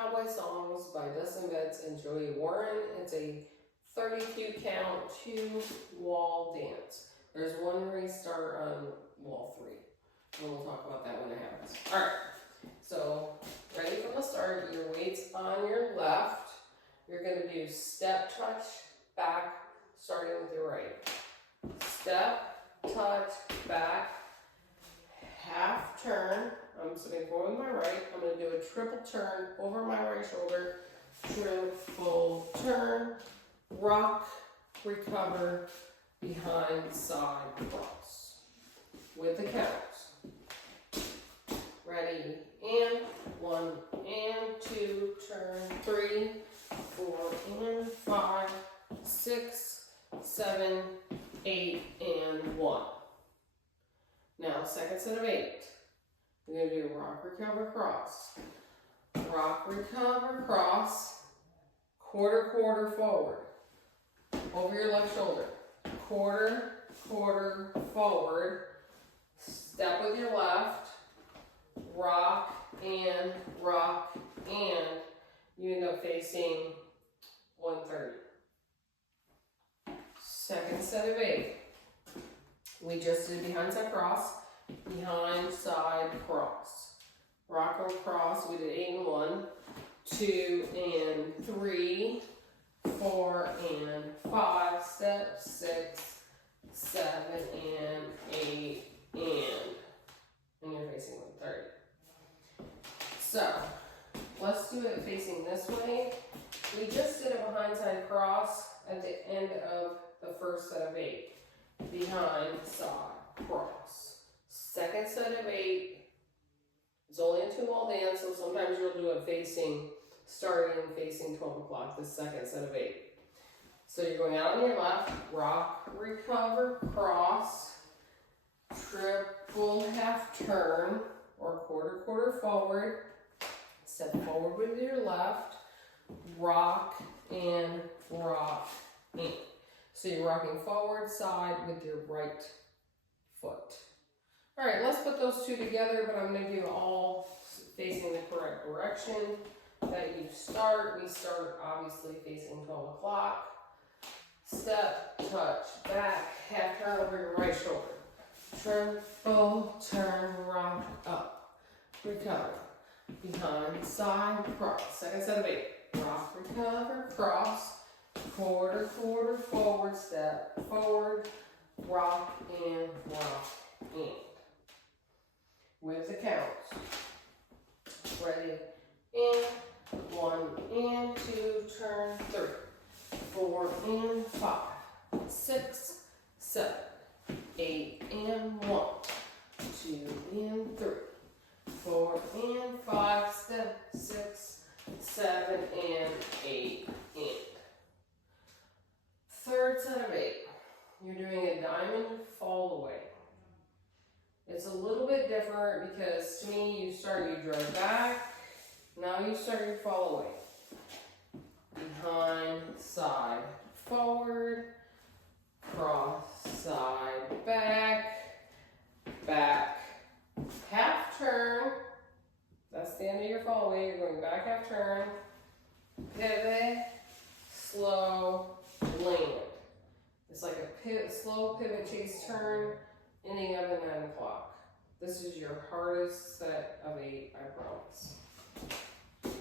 Cowboy Songs by Dustin and Joey Warren. It's a 32 count, 2-wall dance. There's one restart on wall 3. And we'll talk about that when it happens. Alright, so ready from the start, your weight's on your left. You're going to do step, touch, back, starting with your right. Step, touch, back, half turn. I'm sitting forward with my right. I'm going to do a triple turn over my right shoulder. Triple turn, rock, recover, behind, side, cross. With the counts. Ready, and 1 and 2, turn 3, 4 and 5, 6, 7, 8 and 1. Now, second set of 8. We're going to do rock, recover, cross. Rock, recover, cross. Quarter, quarter, forward. Over your left shoulder. Quarter, quarter, forward. Step with your left. Rock, and you end up facing 130. Second set of 8. We just did behind side cross. Behind side cross. Rock or cross, we did 8 and 1, 2 and 3, 4 and 5, step 6, 7 and 8 and you're facing 130. So let's do it facing this way. We just did a behind side cross at the end of the first set of 8. Behind side cross. Second set of 8, it's only a 2-wall dance, so sometimes you'll do it starting facing 12 o'clock, the second set of 8. So you're going out on your left, rock, recover, cross, triple half turn, or quarter, quarter forward, step forward with your left, rock, and rock, in. So you're rocking forward side with your right foot. All right, let's put those two together, but I'm going to do all facing the correct direction that you start. We start obviously facing 12 o'clock. Step, touch, back, half turn over your right shoulder. Triple turn, rock up, recover, behind, side, cross. Second set of 8. Rock, recover, cross, quarter, quarter, forward, step, forward, rock, and with the counts. Ready, and 1 and 2, turn 3, 4 and 5, 6, 7, 8 and 1, 2 and 3, 4 and 5, step 6, 7 and 8 and. Third set of 8. You're doing a diamond fall away. It's a little bit different because to me you drive back, now you start your fall away. Behind, side, forward, cross, side, back, half turn. That's the end of your fall away. You're going back half turn, pivot, slow, land. It's like a slow pivot chase turn, ending up at 9 o'clock. This is your hardest set of 8, I promise.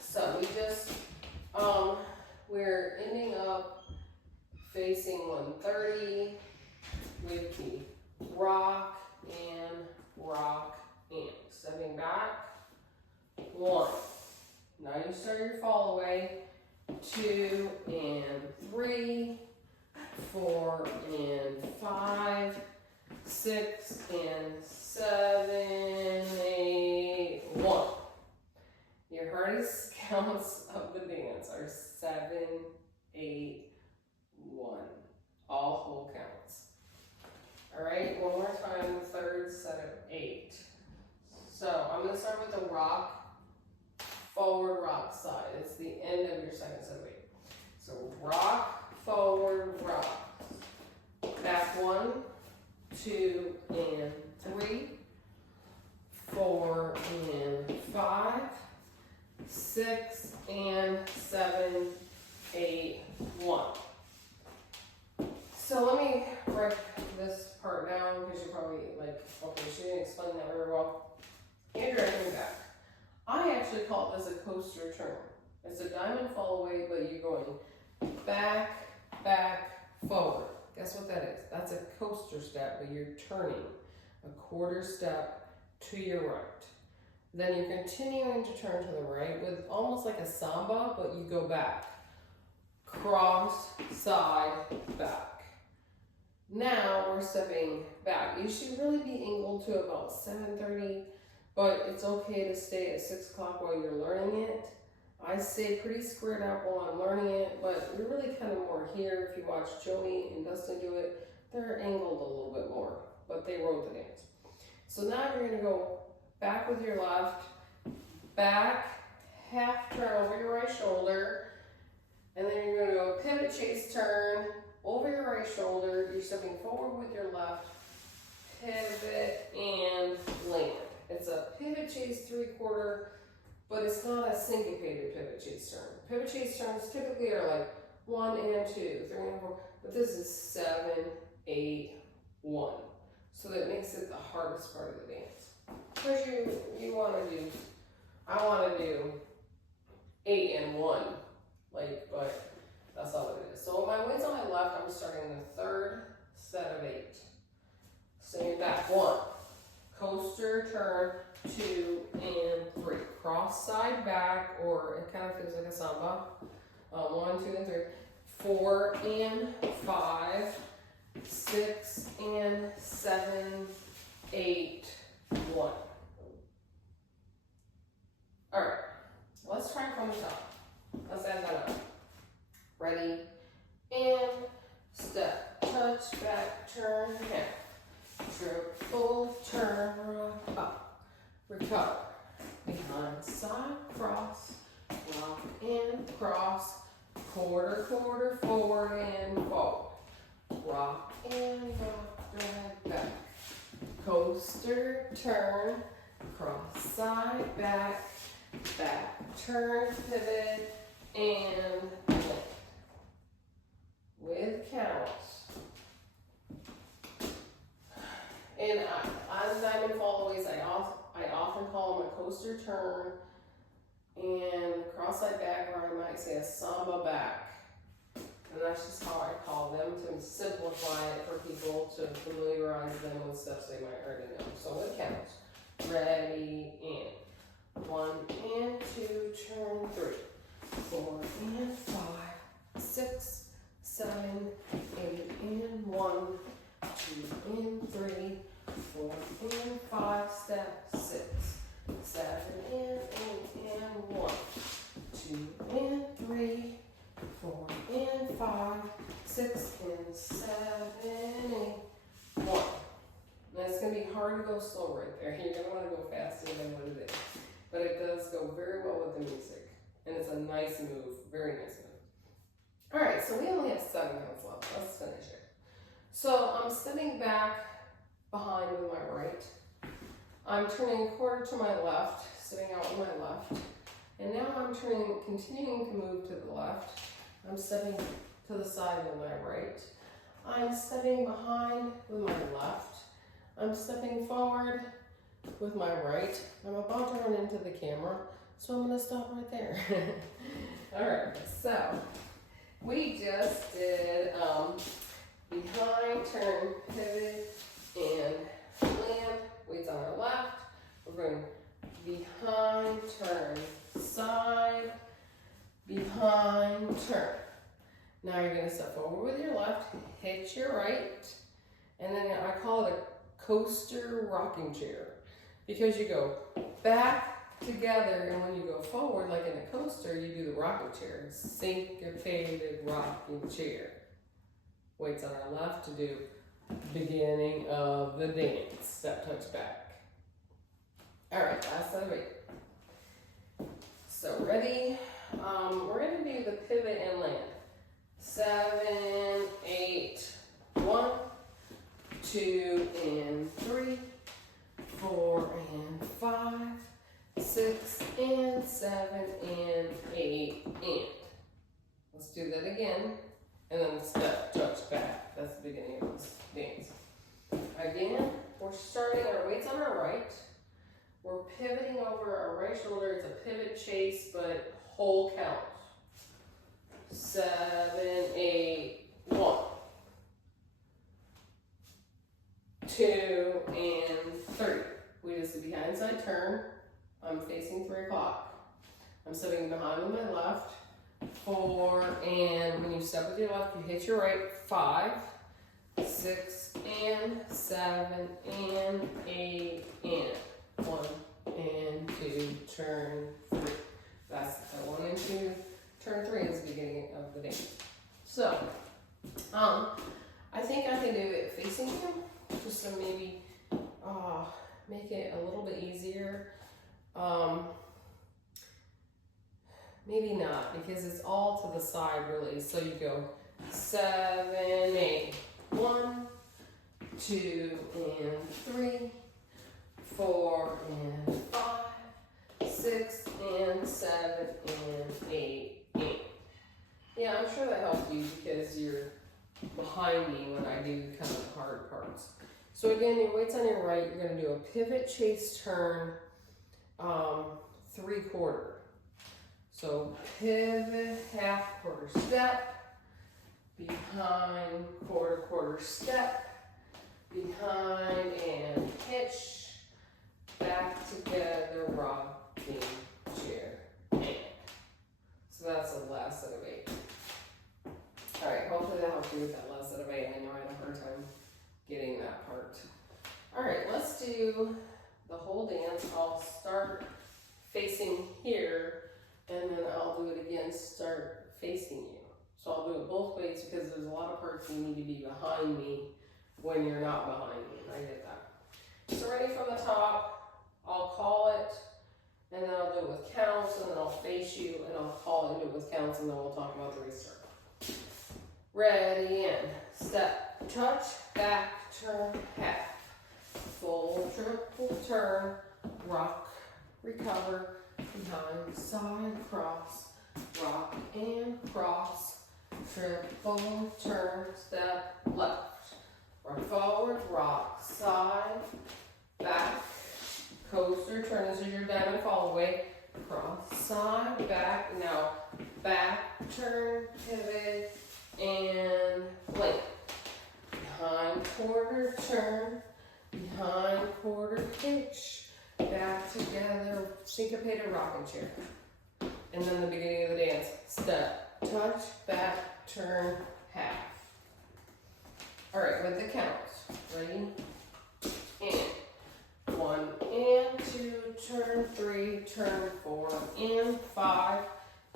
So we just, we're ending up facing 130 with the rock and. Stepping back, 1. Now you start your fall away, 2 and 3, 4 and 5, 6 and 7, 8, 1. Your hardest counts of the dance are 7, 8, 1. All whole counts. All right, one more time, the third set of 8. So I'm going to start with the rock, forward, rock, side. It's the end of your second set of 8. So rock, forward, rock. Back 1, 2 and 3, 4 and 5, 6 and 7, 8, 1. So let me break this part down because you're probably like, okay, she didn't explain that very well. And directing back. I actually call this a coaster turn. It's a diamond fall away, but you're going back, back, forward. Guess what that is? That's a coaster step, but you're turning a quarter step to your right. Then you're continuing to turn to the right with almost like a samba, but you go back. Cross, side, back. Now we're stepping back. You should really be angled to about 7:30, but it's okay to stay at 6 o'clock while you're learning it. I stay pretty squared up while I'm learning it, but you're really kind of more here. If you watch Joey and Dustin do it, they're angled a little bit more, but they wrote the dance. So now you're going to go back with your left, back, half turn over your right shoulder, and then you're going to go pivot, chase, turn, over your right shoulder. You're stepping forward with your left, pivot, and land. It's a pivot, chase, 3/4, but it's not a syncopated pivot, chase, turn. Pivot, chase turns typically are like 1 and 2, 3 and 4, but this is 7, 8, 1. So that makes it the hardest part of the dance. Because you want to do, I want to do 8 and 1, like, but that's not what it is. So with my weights on my left, I'm starting the 3rd set of 8. Staying back, 1, coaster, turn, 2 and 3. Cross side back, or it kind of feels like a samba. 1, 2 and 3. 4 and 5. 6 and 7, 8, 1. All right, let's try from the top. Let's add that up. Ready? And step, touch, back, turn, half. Triple, turn, up, recover. Behind, side, cross, rock and cross, quarter, quarter, forward and forward. Rock and rock, drag back. Coaster, turn, cross, side, back, back, turn, pivot, and land. With counts. And on diamond followaways, I often call them a coaster turn and cross side back, or I might say a samba back. And that's just how I call them to simplify it for people to familiarize them with steps they might already know. So with counts. Ready, and 1 and 2, turn 3. 4 and 5, 6, 7, 8 and 1, 2 and 3, 4 and 5, step 6, 7 and 8 and 1, 2 and 3, 4 and 5, 6 and 7, 8, 1. Now it's going to be hard to go slow right there. You're going to want to go faster than what it is. But it does go very well with the music. And it's a nice move, very nice move. All right, so we only have 7 counts left. Let's finish it. So I'm stepping back behind with my right. I'm turning a quarter to my left, sitting out with my left. And now I'm continuing to move to the left. I'm stepping to the side with my right. I'm stepping behind with my left. I'm stepping forward with my right. I'm about to run into the camera, so I'm going to stop right there. All right, so we just did behind, turn, pivot, and land. Weights on our left. We're going behind, turn, side, behind, turn. Now you're going to step forward with your left, hit your right, and then I call it a coaster rocking chair because you go back together, and when you go forward, like in a coaster, you do the rocking chair, syncopated rocking chair. Weights on our left to do beginning of the dance, step, touch, back. All right, last set of 8. So ready? We're going to do the pivot and land. 7, 8, 1, 2 and 3, 4 and 5, 6 and and 7 and 8 and. Let's do that again. And then step, touch, back. That's the beginning of this dance. Again, we're starting, our weight's on our right. We're pivoting over our right shoulder. It's a pivot chase, but whole count. 7, 8, 1, 2, and 3. We just did behind side turn. I'm facing 3 o'clock. I'm stepping behind with my left. 4, and when you step with your left, you hit your right. 5, 6, and 7, and 8, and 1, and 2, turn 3. That's 1 and 2, turn 3 is the beginning of the dance. So, I think I can do it facing you, just to maybe make it a little bit easier. Maybe not, because it's all to the side really. So you go 7, 8, 1, 2, and 3, 4, and 5, 6, and 7, and 8, and. Yeah, I'm sure that helped you because you're behind me when I do kind of hard parts. So again, your weight's on your right. You're going to do a pivot chase turn, 3/4. So pivot, half, quarter step, behind, quarter step, behind and hitch, back together, rocking chair, and. So that's the last set of 8. Alright, hopefully that helped you with that last set of 8. I know I had a hard time getting that part. Alright, let's do the whole dance. I'll start facing here, and then I'll do it again, start facing you. So I'll do it both ways because there's a lot of parts you need to be behind me when you're not behind me. I get that. So ready from the top, I'll call it, and then I'll do it with counts, and then I'll face you, and I'll call it and do it with counts, and then we'll talk about the restart. Ready, and step, touch, back, turn, half, full, triple turn, rock, recover, behind, side, cross, rock and cross, triple turn, step, left, rock forward, rock, side, back, coaster, turn, this is your diamond fall away, cross, side, back, now, back, turn, pivot, and blink, behind, quarter, turn, behind, quarter, hitch, back together, syncopated rocking chair. And then the beginning of the dance, step, touch, back, turn, half. All right, with the counts, ready? And 1 and 2, turn 3, turn 4, and 5,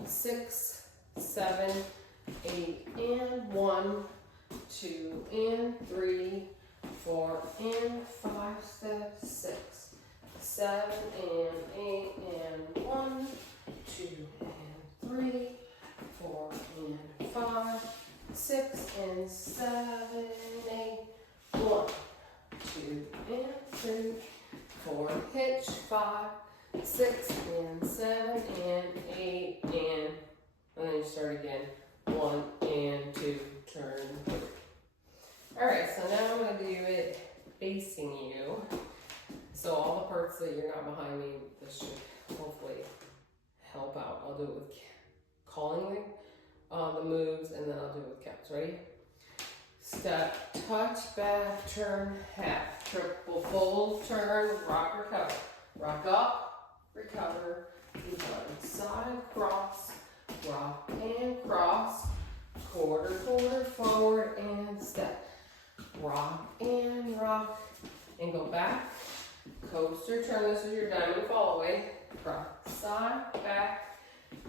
6, 7, 8, and 1, 2, and 3, 4, and 5, step 6, 7, and 8, and 1, 2, and 3, 4, and 5, 6, and 7, 8, 1, 2, and 3, 4, hitch, 5, 6, and 7, and 8, and then you start again. 1 and 2, turn 3. Alright, so now I'm going to do it facing you. So all the parts that you're not behind me, this should hopefully help out. I'll do it with calling the moves, and then I'll do it with counts. Ready? Step, touch, back, turn, half, triple, full, turn, rock, recover. Rock up, recover, behind, side, cross, rock and cross, quarter, forward, and step. Rock, and go back, coaster, turn, this is your diamond fall away, cross, side,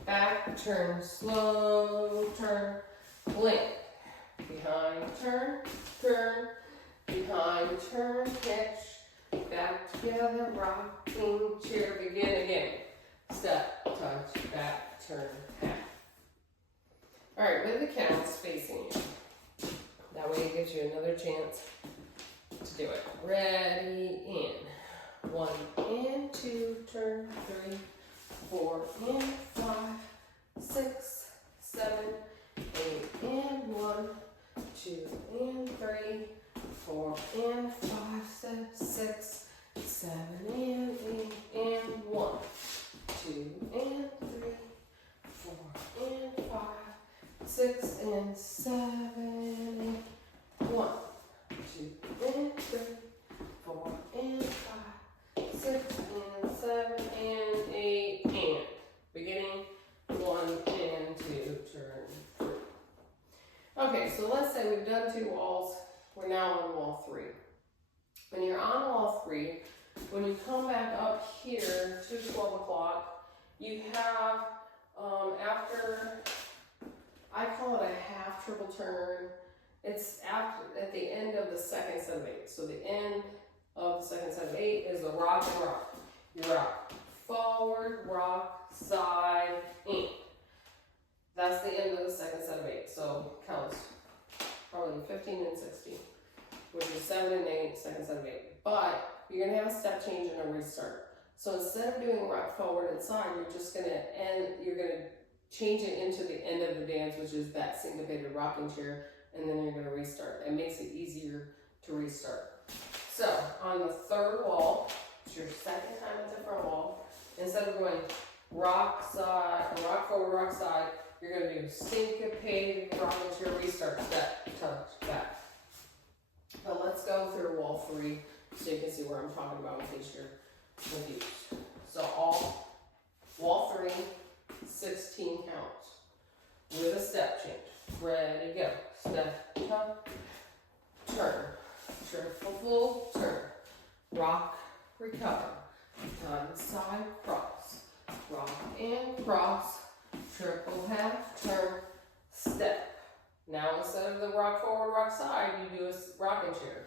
back, turn, slow, turn, blink, behind, turn, behind, turn, hitch, back together, rocking chair, begin again, step, touch, back, turn, half. Alright, with the counts facing you. That way it gives you another chance to do it. Ready, in. 1 and 2, turn 3, 4 we've done 2 walls. We're now on wall 3. When you're on wall 3, when you come back up here to 12 o'clock, you have, after, I call it a half triple turn. It's at the end of the second set of 8. So the end of the second set of 8 is the rock and rock. You rock forward, rock, side, in. That's the end of the second set of 8. So counts probably 15 and 16, which is 7 and 8, second set of 8. But you're gonna have a step change and a restart. So instead of doing rock forward and side, you're just gonna you're gonna change it into the end of the dance, which is that syncopated rocking chair, and then you're gonna restart. It makes it easier to restart. So on the third wall, it's your second time at the front wall, instead of going rock side, rock forward, rock side, you're gonna do syncopated rocking chair, restart, step, touch, back. But let's go through wall 3 so you can see where I'm talking about in case you're confused. So all wall 3, 16 counts with a step change. Ready, go. Step, touch, turn, triple full turn, rock, recover, time side cross, rock and cross, triple half turn, step. Now instead of the rock forward, rock side, you do a rocking chair.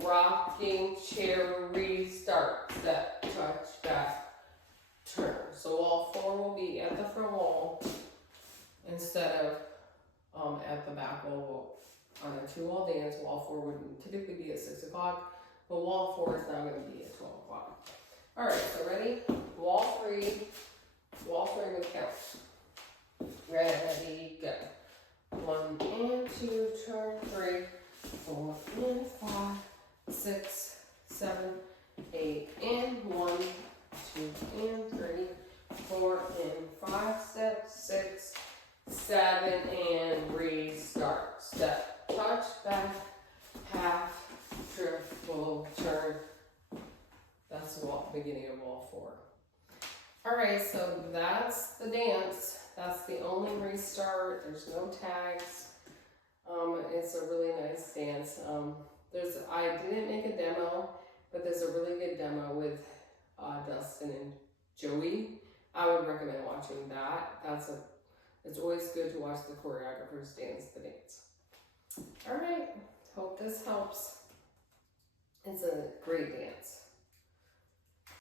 Rocking chair, restart, step, touch, back, turn. So wall 4 will be at the front wall instead of at the back wall. On a 2 wall dance, wall 4 would typically be at 6 o'clock, but wall 4 is now going to be at 12 o'clock. All right, so ready? Wall 3 with counts. Ready, go. 1 and 2, turn 3, 4 and 5, 6, 7, 8 and 1, 2 and 3, 4 and 5, step, 6, 7 and restart. Step, touch, back, half, triple turn. That's the beginning of wall 4. All right, so that's the dance. That's the only restart. There's no tags. It's a really nice dance. I didn't make a demo, but there's a really good demo with Dustin and Joey. I would recommend watching that. It's always good to watch the choreographers dance the dance. All right, hope this helps. It's a great dance.